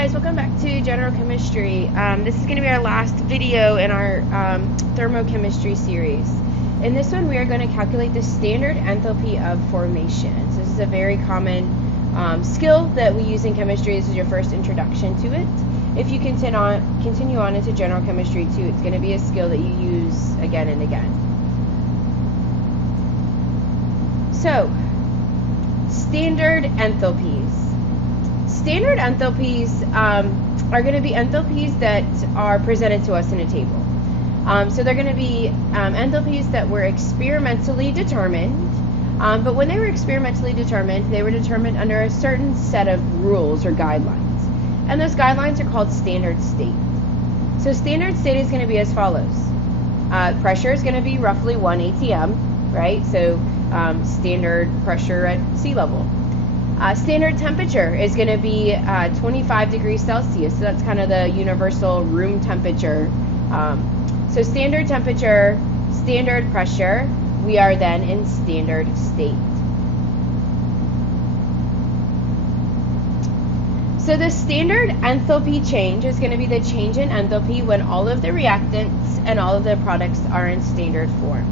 guys, welcome back to General Chemistry. This is going to be our last video in our thermochemistry series. In this one we are going to calculate the standard enthalpy of formations. This is a very common skill that we use in chemistry. This is your first introduction to it. If you continue on into General Chemistry too, it's going to be a skill that you use again and again. So, standard enthalpies. Standard enthalpies are going to be enthalpies that are presented to us in a table. So they're going to be enthalpies that were experimentally determined, but when they were experimentally determined, they were determined under a certain set of rules or guidelines. And those guidelines are called standard state. So standard state is going to be as follows. Pressure is going to be roughly 1 atm, right? So standard pressure at sea level. Standard temperature is going to be 25 degrees Celsius, so that's kind of the universal room temperature. So standard temperature, standard pressure, we are then in standard state. So the standard enthalpy change is going to be the change in enthalpy when all of the reactants and all of the products are in standard form.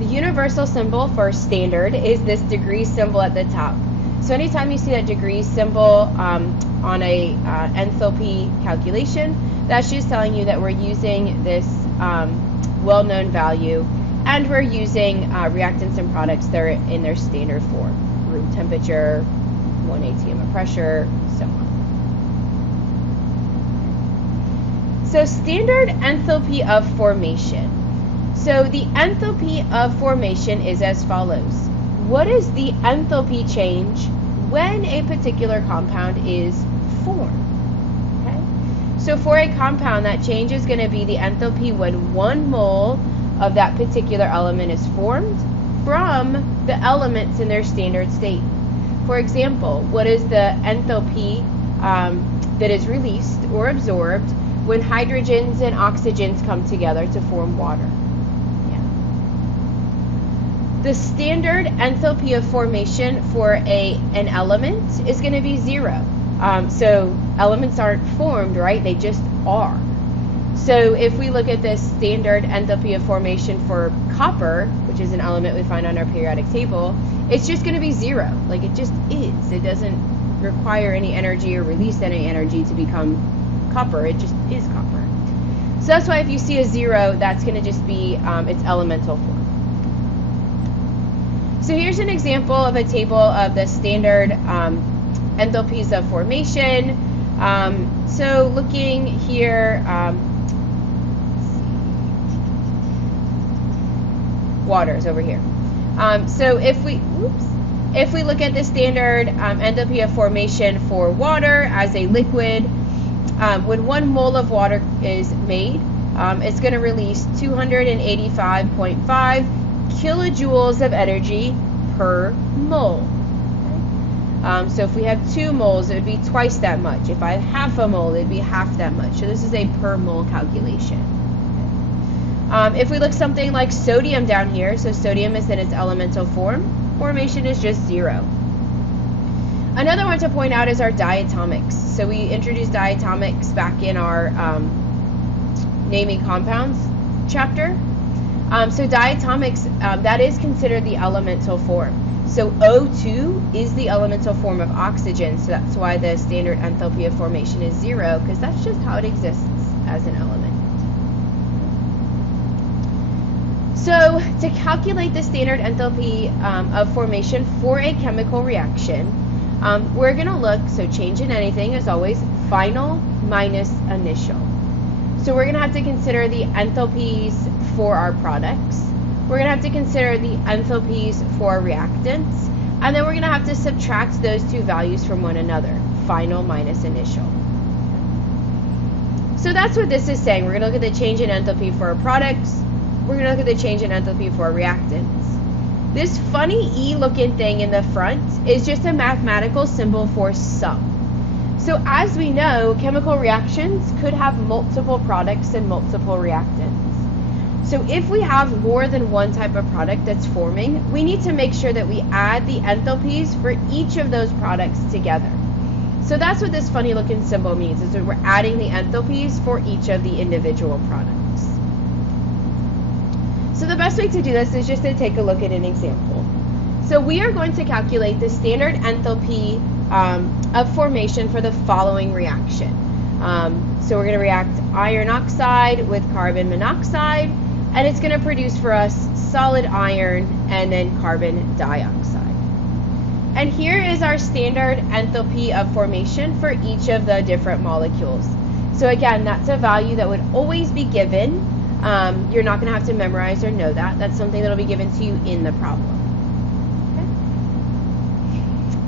The universal symbol for standard is this degree symbol at the top. So anytime you see that degree symbol on a enthalpy calculation, that's just telling you that we're using this well-known value, and we're using reactants and products that are in their standard form. Room temperature, 1 atm of pressure, so on. So standard enthalpy of formation. So the enthalpy of formation is as follows. What is the enthalpy change when a particular compound is formed? Okay? So for a compound, that change is going to be the enthalpy when 1 mole of that particular element is formed from the elements in their standard state. For example, what is the enthalpy that is released or absorbed when hydrogens and oxygens come together to form water? The standard enthalpy of formation for an element is going to be 0. So elements aren't formed, right? They just are. So if we look at the standard enthalpy of formation for copper, which is an element we find on our periodic table, it's just going to be 0. Like, it just is. It doesn't require any energy or release any energy to become copper. It just is copper. So that's why if you see a 0, that's going to just be its elemental form. So here's an example of a table of the standard enthalpies of formation. So looking here, water is over here. So if we look at the standard enthalpy of formation for water as a liquid, when 1 mole of water is made, it's going to release 285.5 kilojoules of energy per mole. Okay? So if we have 2 moles, it would be twice that much. If I have half a mole, it would be half that much. So this is a per mole calculation. Okay? If we look something like sodium down here, so sodium is in its elemental form, formation is just 0. Another one to point out is our diatomics. So we introduced diatomics back in our naming compounds chapter. So diatomics, that is considered the elemental form. So O2 is the elemental form of oxygen, so that's why the standard enthalpy of formation is 0, because that's just how it exists as an element. So to calculate the standard enthalpy of formation for a chemical reaction, we're going to look, so change in anything is always final minus initial. So we're going to have to consider the enthalpies for our products. We're going to have to consider the enthalpies for our reactants. And then we're going to have to subtract those two values from one another, final minus initial. So that's what this is saying. We're going to look at the change in enthalpy for our products. We're going to look at the change in enthalpy for our reactants. This funny E looking thing in the front is just a mathematical symbol for sum. So as we know, chemical reactions could have multiple products and multiple reactants. So if we have more than one type of product that's forming, we need to make sure that we add the enthalpies for each of those products together. So that's what this funny looking symbol means, is that we're adding the enthalpies for each of the individual products. So the best way to do this is just to take a look at an example. So we are going to calculate the standard enthalpy of formation for the following reaction. So we're going to react iron oxide with carbon monoxide, and it's going to produce for us solid iron and then carbon dioxide. And here is our standard enthalpy of formation for each of the different molecules. So again, that's a value that would always be given. You're not going to have to memorize or know that. That's something that will be given to you in the problem. Okay.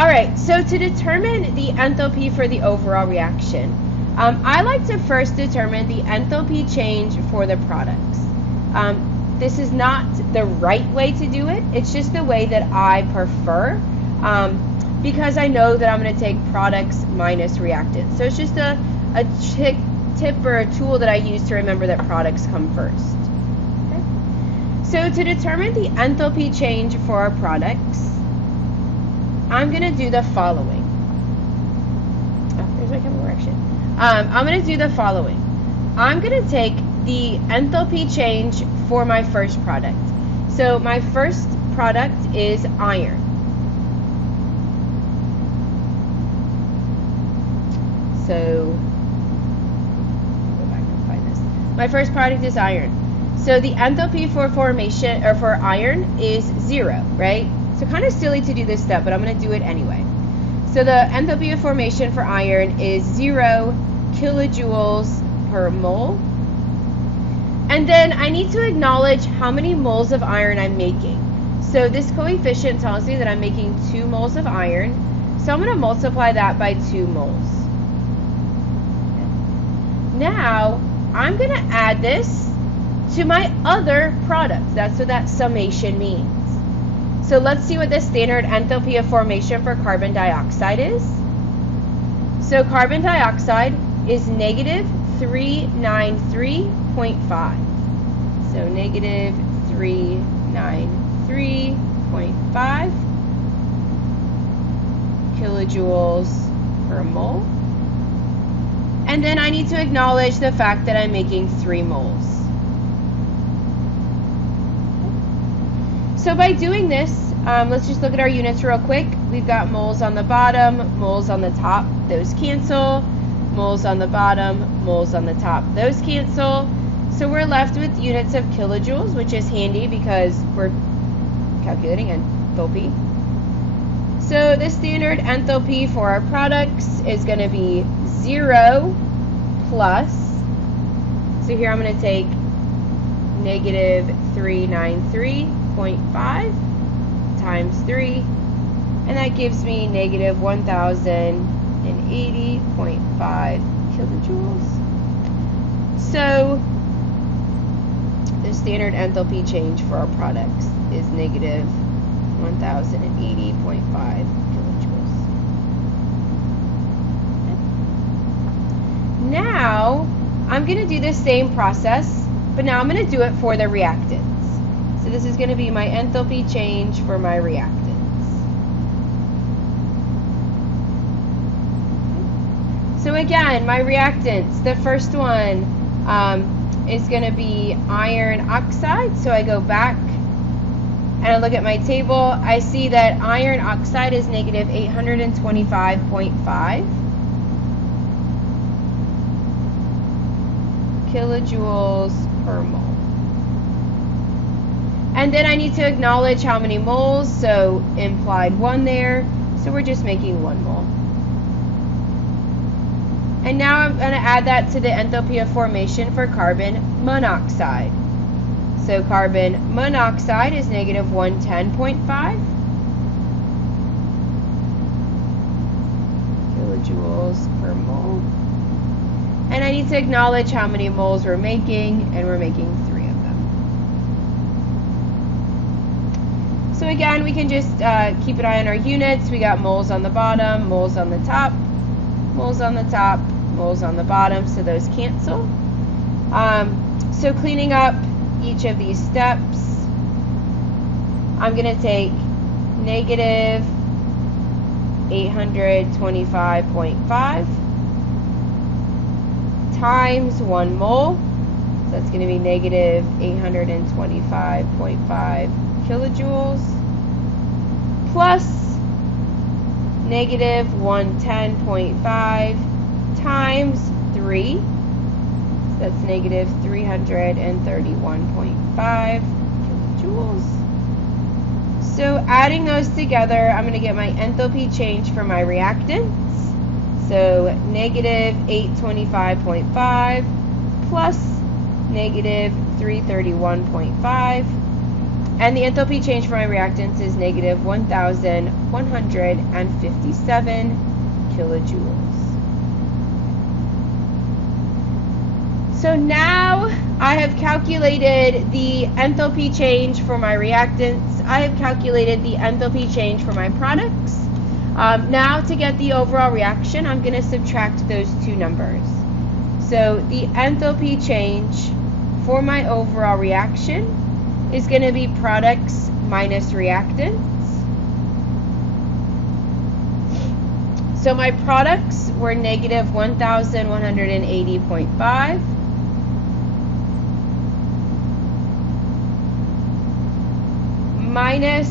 All right, so to determine the enthalpy for the overall reaction, I like to first determine the enthalpy change for the products. This is not the right way to do it. It's just the way that I prefer, because I know that I'm going to take products minus reactants. So it's just a tip or a tool that I use to remember that products come first. Okay. So to determine the enthalpy change for our products, I'm going to do the following. Oh, there's my chemical reaction. I'm going to do the following. I'm going to take the enthalpy change for my first product. So my first product is iron. So go back and find this. My first product is iron. So the enthalpy for formation or for iron is 0, right? So kind of silly to do this step, but I'm going to do it anyway. So the enthalpy of formation for iron is 0 kilojoules per mole. And then I need to acknowledge how many moles of iron I'm making. So this coefficient tells me that I'm making 2 moles of iron. So I'm going to multiply that by 2 moles. Now I'm going to add this to my other product. That's what that summation means. So let's see what the standard enthalpy of formation for carbon dioxide is. So carbon dioxide is negative 393.5. So negative 393.5 kilojoules per mole. And then I need to acknowledge the fact that I'm making 3 moles. So by doing this, let's just look at our units real quick. We've got moles on the bottom, moles on the top, those cancel. Moles on the bottom, moles on the top, those cancel. So we're left with units of kilojoules, which is handy because we're calculating enthalpy. So the standard enthalpy for our products is going to be 0 plus, so here I'm going to take negative 393.5 times 3, and that gives me negative 1080.5 kilojoules. So the standard enthalpy change for our products is negative 1080.5 kilojoules. Now I'm going to do the same process, but now I'm going to do it for the reactants. So this is going to be my enthalpy change for my reactants. So again, my reactants, the first one is going to be iron oxide. So I go back and I look at my table. I see that iron oxide is negative 825.5 kilojoules per mole. And then I need to acknowledge how many moles, so implied 1 there. So we're just making 1 mole. And now I'm going to add that to the enthalpy of formation for carbon monoxide. So carbon monoxide is negative 110.5 kilojoules per mole. And I need to acknowledge how many moles we're making, and we're making 3 of them. So again, we can just keep an eye on our units. We got moles on the bottom, moles on the top, moles on the top, moles on the bottom, so those cancel. So cleaning up each of these steps, I'm going to take negative 825.5 times 1 mole. So that's going to be negative 825.5 kilojoules plus negative 110.5 times 3. So that's negative 331.5 kilojoules. So adding those together, I'm going to get my enthalpy change for my reactants. So negative 825.5 plus negative 331.5. And the enthalpy change for my reactants is negative 1,157 kilojoules. So now I have calculated the enthalpy change for my reactants. I have calculated the enthalpy change for my products. Now to get the overall reaction, I'm going to subtract those two numbers. So the enthalpy change for my overall reaction is going to be products minus reactants. So my products were negative 1,180.5. Minus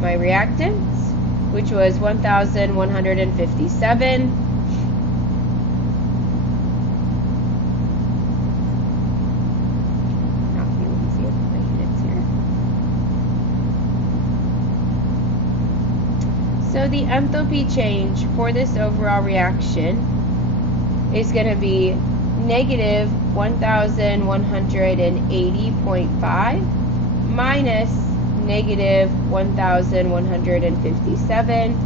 my reactants, which was 1,157. So the enthalpy change for this overall reaction is going to be negative 1,180.5 minus negative 1,157.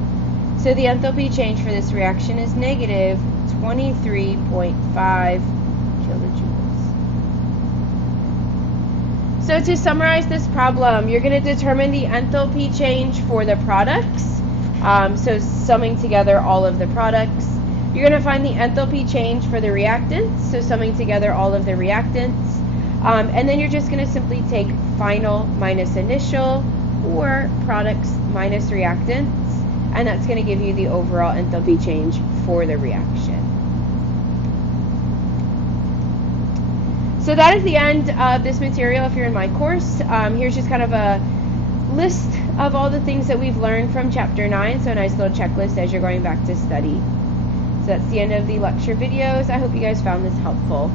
So the enthalpy change for this reaction is negative 23.5 kilojoules. So to summarize this problem, you're going to determine the enthalpy change for the products. So summing together all of the products. You're going to find the enthalpy change for the reactants, so summing together all of the reactants. And then you're just going to simply take final minus initial, or products minus reactants, and that's going to give you the overall enthalpy change for the reaction. So that is the end of this material if you're in my course. Here's just kind of a list of all the things that we've learned from Chapter 9, so a nice little checklist as you're going back to study. So that's the end of the lecture videos. I hope you guys found this helpful.